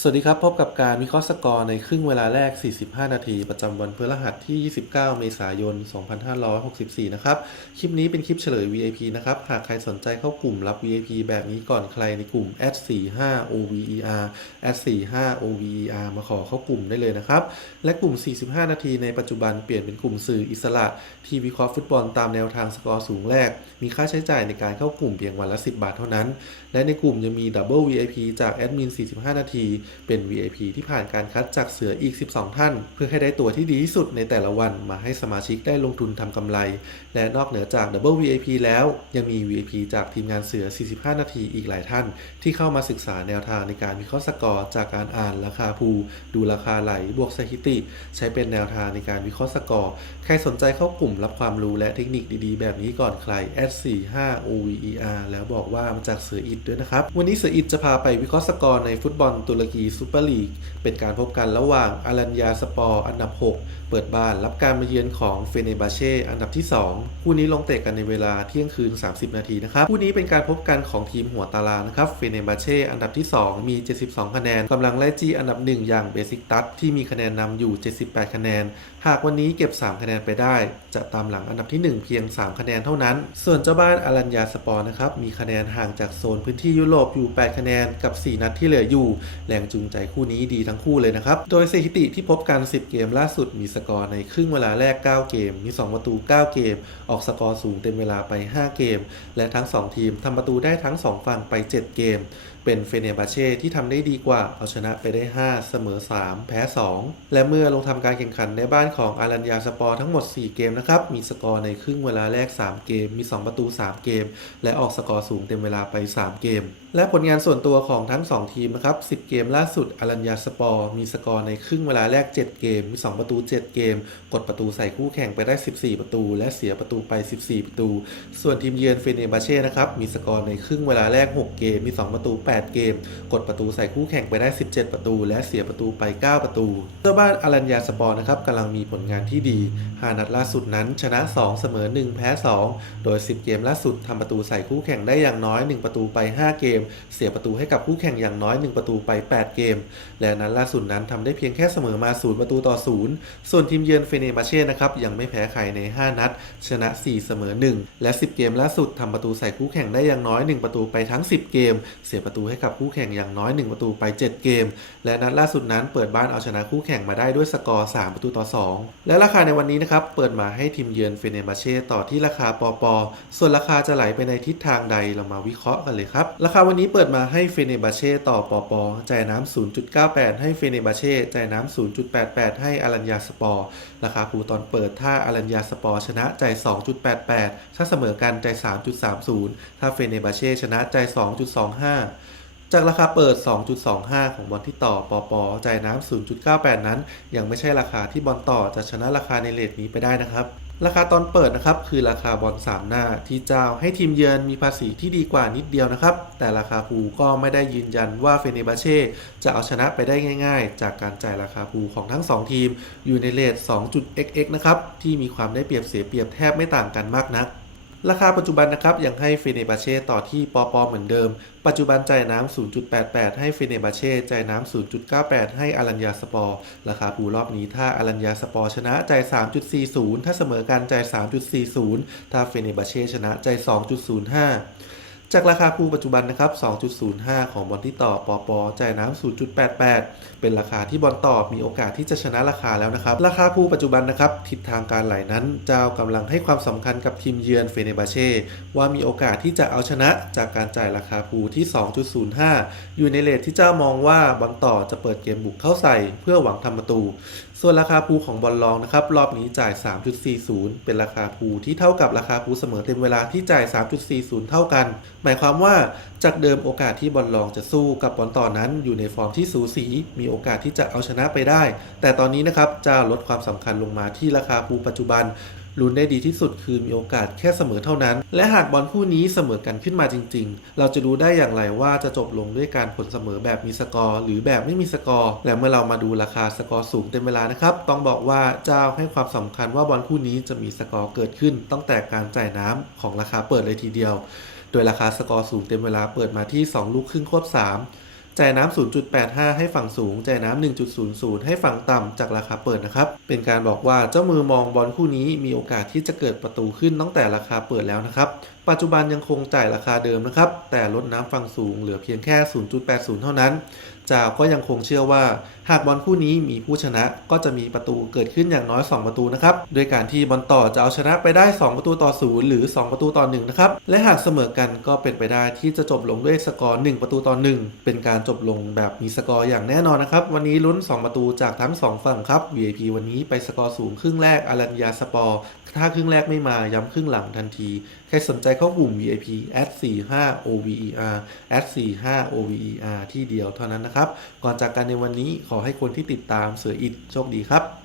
สวัสดีครับ พบกับการวิเคราะห์สกอร์ในครึ่งเวลาแรก 45 นาที ประจำวันพฤหัสที่ 29 เมษายน 2564 นะครับ คลิปนี้เป็นคลิปเฉลย VIP นะครับ หากใครสนใจเข้ากลุ่มรับ VIP แบบนี้ก่อนใครในกลุ่ม @45 OVER @45 OVER มาขอเข้ากลุ่มได้เลยนะครับ และกลุ่ม 45 นาทีในปัจจุบันเปลี่ยนเป็นกลุ่มสื่ออิสระที่วิเคราะห์ฟุตบอลตามแนวทางสกอร์สูงแรก มีค่าใช้จ่ายในการเข้ากลุ่มเพียงวันละ 10 บาทเท่านั้น และในกลุ่มยังมีดับเบิล VIP จากแอดมิน 45 นาทีเป็น VIP ที่ผ่านการคัดจากเสืออีก 12 ท่าน เพื่อให้ได้ตัวที่ดีที่สุดในแต่ละวันมาให้สมาชิกได้ลงทุนทำกำไร และนอกเหนือจากดับเบิล VIP แล้ว ยังมี VIP จากทีมงานเสือ 45 นาทีอีกหลายท่าน ที่เข้ามาศึกษาแนวทางในการวิเคราะห์สกอร์จากการอ่านราคาพูดูราคาไหลบวกสถิติ ใช้เป็นแนวทางในการวิเคราะห์สกอร์ใครสนใจเข้ากลุ่มรับความรู้และเทคนิคดีๆ แบบนี้ก่อนใคร @45 OVER แล้วบอกว่ามาจากเสืออิดด้วยนะครับวันนี้เสืออิดจะพาไปวิเคราะห์สกอร์ในฟุตบอลตุรกีซูเปอร์ลีก เป็นการพบกันระหว่างอารัญญาสปอร์อันดับ 6 เปิดบ้านรับการมาเยือนของเฟเนบาเช่อันดับที่ 2 คู่นี้ลงเตะกันในเวลาเที่ยงคืน 30 นาทีนะครับคู่นี้เป็นการพบกันของทีมหัวตารางนะครับเฟเนบาเช่อันดับที่ 2 มี 72 คะแนนกำลังไล่จี้อันดับ 1 อย่างเบสิกตัสที่มีคะแนนนำอยู่ 78 คะแนน หากวันนี้เก็บ 3 คะแนนไปได้ จะตามหลังอันดับที่ 1 เพียง 3 คะแนนเท่านั้น ส่วนเจ้าบ้านอารัญญาสปอร์นะครับมีคะแนนห่างจากโซนพื้นที่ยุโรปอยู่ 8 คะแนนกับ 4 นัดที่เหลืออยู่ แรงจูงใจคู่นี้ดีทั้งคู่เลยนะครับโดยสถิติที่พบกัน 10 เกมล่าสุดมีสกอร์ในครึ่งเวลาแรก 9 เกม มี 2 ประตู 9 เกม ออกสกอร์สูงเต็มเวลาไป 5 เกม และทั้ง 2 ทีมทำประตูได้ทั้ง 2 ฝั่งไป 7 เกม เป็นเฟเนบาเช่ที่ทำได้ดีกว่า เอาชนะไปได้ 5 เสมอ 3 แพ้ 2 และเมื่อลงทำการแข่งขันในบ้านของอารัญญาสปอร์ทั้งหมด 4 เกมนะครับ มีสกอร์ในครึ่งเวลาแรก 3 เกม มี 2 ประตู 3 เกม และออกสกอร์สูงเต็มเวลาไป 3 เกม และผลงานส่วนตัวของทั้ง 2 ทีมนะครับ 10 เกมล่าสุดอารัญญาสปอร์มีสกอร์ในครึ่งเวลาแรก 7 เกม มี 2 ประตู 7เกม กดประตูใส่คู่แข่งไปได้ 14 ประตู และเสียประตูไป 14 ประตู ส่วนทีมเยือนเฟเนบาเช่นะครับมีสกอร์ในครึ่งเวลาแรก 6 เกม มี 2 ประตู 8 เกม กดประตูใส่คู่แข่งไปได้ 17 ประตู และเสียประตูไป 9 ประตูเจ้าบ้านอารัญญาสปอร์นะครับกำลังมีผลงานที่ดี5นัดล่าสุดนั้นชนะ 2 เสมอ 1 แพ้ 2 โดย 10 เกมล่าสุดทำประตูใส่คู่แข่งได้อย่างน้อย 1 ประตูไป 5 เกม เสียประตูให้กับคู่แข่งอย่างน้อย 1 ประตูไป 8 เกม และนัดล่าสุดนั้นทำได้เพียงแค่เสมอมา 0 ประตูต่อ 0ส่วนทีมเยือนเฟเนบาเช่นะครับยังไม่แพ้ใครใน 5 นัด ชนะ 4 เสมอ 1 และ 10 เกมล่าสุดทำประตูใส่คู่แข่งได้อย่างน้อย 1 ประตูไปทั้ง 10 เกม เสียประตูให้กับคู่แข่งอย่างน้อย 1 ประตูไป 7 เกม และนัดล่าสุดนั้นเปิดบ้านเอาชนะคู่แข่งมาได้ด้วยสกอร์ 3 ประตูต่อ 2 และราคาในวันนี้นะครับเปิดมาให้ทีมเยือนเฟเนบาเช่ต่อที่ราคาปอปอส่วนราคาจะไหลไปในทิศทางใดเรามาวิเคราะห์กันเลยครับราคาวันนี้เปิดมาให้เฟเนบาเช่ต่อปอปอจ่ายน้ำ0.98 ให้เฟเนบาเช่จ่ายน้ำ0.88 ให้อารัญญาสปอร์ ราคาปูตอนเปิดถ้าอารัญญาสปอร์ชนะใจ 2.88 ถ้าเสมอกันจ่าย3.30 ถ้าเฟเนบาเช่ชนะใจ 2.25 จากราคาเปิด 2.25 ของบอลที่ต่อปอปอจ่ายน้ำ0.98 นั้น ยังไม่ใช่ราคาที่บอลต่อจะชนะราคาในเลทนี้ไปได้นะครับ ราคาตอนเปิดนะครับคือราคาบอล3หน้าที่เจ้าให้ทีมเยือนมีภาษีที่ดีกว่านิดเดียวนะครับ แต่ราคาภูก็ไม่ได้ยืนยันว่าเฟเนบาเช่จะเอาชนะไปได้ง่าย ๆ จากการจ่ายราคาภูของทั้ง 2 ทีมอยู่ในเลท 2.xx นะครับที่มีความได้เปรียบเสียเปรียบแทบไม่ต่างกันมากนัก ราคาปัจจุบันนะครับยังให้เฟเนบาเช่ต่อที่ปอปอเหมือนเดิม ปัจจุบันจ่ายน้ำ 0.88 ให้เฟเนบาเช่จ่ายน้ำ 0.98 ให้อารัญญาสปอร์ ราคาปูรอบนี้ถ้าอารัญญาสปอร์ชนะจ่าย 3.40 ถ้าเสมอกันจ่าย 3.40 ถ้าเฟเนบาเช่ชนะจ่าย 2.05 จากราคาภูปัจจุบันนะครับ 2.05 ของบอลที่ต่อปอปอจ่ายน้ำ0.88 เป็นราคาที่บอลต่อมีโอกาสที่จะชนะราคาแล้วนะครับ ราคาภูปัจจุบันนะครับ ทิศทางการไหลนั้นเจ้ากำลังให้ความสำคัญกับทีมเยือนเฟเนบาเช่ว่ามีโอกาสที่จะเอาชนะจากการจ่ายราคาภูที่ 2.05 อยู่ในเลทที่เจ้ามองว่าบอลต่อจะเปิดเกมบุกเข้าใส่ เพื่อหวังทำประตู ส่วนราคาภูของบอลลองนะครับรอบนี้จ่าย 3.40 เป็นราคาภูที่เท่ากับราคาภูเสมอเต็มเวลาที่จ่าย 3.40 เท่ากัน หมายความว่าจากเดิมโอกาสที่บอลลองจะสู้กับบอลต่อนั้น อยู่ในฟอร์มที่สูสี มีโอกาสที่จะเอาชนะไปได้ แต่ตอนนี้นะครับจะลดความสำคัญลงมาที่ราคาภูปัจจุบัน ลุ้นได้ดีที่สุดคือมีโอกาสแค่เสมอเท่านั้น และหากบอลคู่นี้เสมอกันขึ้นมาจริง ๆ เราจะรู้ได้อย่างไรว่าจะจบลงด้วยการผลเสมอแบบมีสกอร์ หรือแบบไม่มีสกอร์ และเมื่อเรามาดูราคาสกอร์สูงเต็มเวลานะครับ ต้องบอกว่าเจ้าให้ความสำคัญว่าบอลคู่นี้จะมีสกอร์เกิดขึ้น ตั้งแต่การจ่ายน้ำของราคาเปิดเลยทีเดียว โดยราคาสกอร์สูงเต็มเวลาเปิดมาที่ 2 ลูกครึ่งควบ 3 จ่ายน้ำ0.85 ให้ฝั่งสูง จ่ายน้ำ1.00 ให้ฝั่งต่ำจากราคาเปิดนะครับ เป็นการบอกว่าเจ้ามือมองบอลคู่นี้มีโอกาสที่จะเกิดประตูขึ้นตั้งแต่ราคาเปิดแล้วนะครับ ปัจจุบันยังคงจ่ายราคาเดิมนะครับ แต่ลดน้ำฝั่งสูงเหลือเพียงแค่ 0.80 เท่านั้น จ่าก็ยังคงเชื่อว่า หากบอลคู่นี้มีผู้ชนะก็จะมีประตูเกิดขึ้นอย่างน้อย 2 ประตูนะครับโดยการที่บอลต่อจะเอาชนะไปได้ 2 ประตูต่อ0หรือ 2 ประตูต่อ1นะครับและหากเสมอกันก็เป็นไปได้ที่จะจบลงด้วยสกอร์ 1 ประตูต่อ 1 เป็นการจบลงแบบมีสกอร์อย่างแน่นอนนะครับวันนี้ลุ้น 2 ประตูจากทั้ง 2 ฝั่งครับ VIP วันนี้ไปสกอร์สูงครึ่งแรกอารัญญาสปอร์ถ้าครึ่งแรกไม่มาย้ำครึ่งหลังทันที ใครสนใจเข้ากลุ่ม VIP at 45 OVER at 45 OVER ที่เดียวเท่านั้นนะนะครับ ก่อนจากกันในวันนี้ขอให้คนที่ติดตามเสืออิดโชคดีครับ